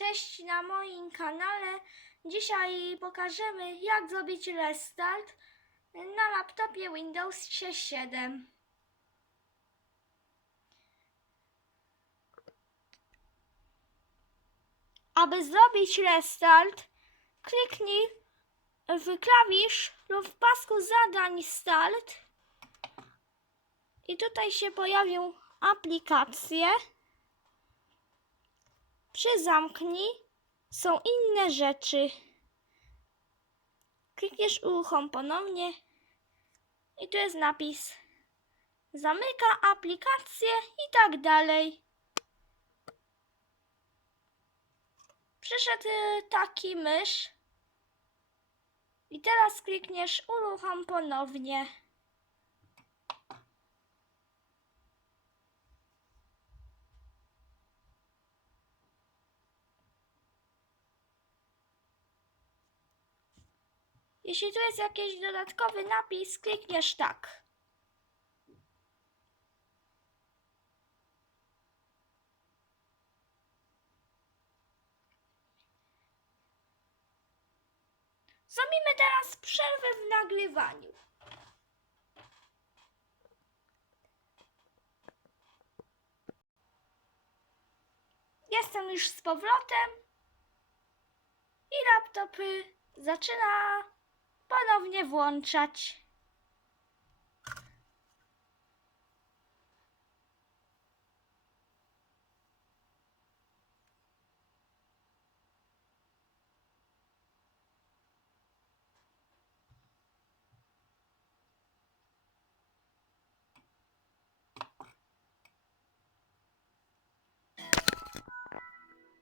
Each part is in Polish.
Cześć na moim kanale. Dzisiaj pokażemy jak zrobić restart na laptopie Windows 7. Aby zrobić restart, kliknij w klawisz lub w pasku zadań Start i tutaj się pojawią aplikacje. Przy zamknij są inne rzeczy. Klikniesz uruchom ponownie i tu jest napis zamyka aplikację i tak dalej. Przyszedł taki mysz i teraz klikniesz uruchom ponownie. Jeśli tu jest jakiś dodatkowy napis, klikniesz tak. Zrobimy teraz przerwę w nagrywaniu. Jestem już z powrotem i laptop y, zaczyna ponownie włączać.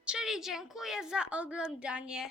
Czyli dziękuję za oglądanie.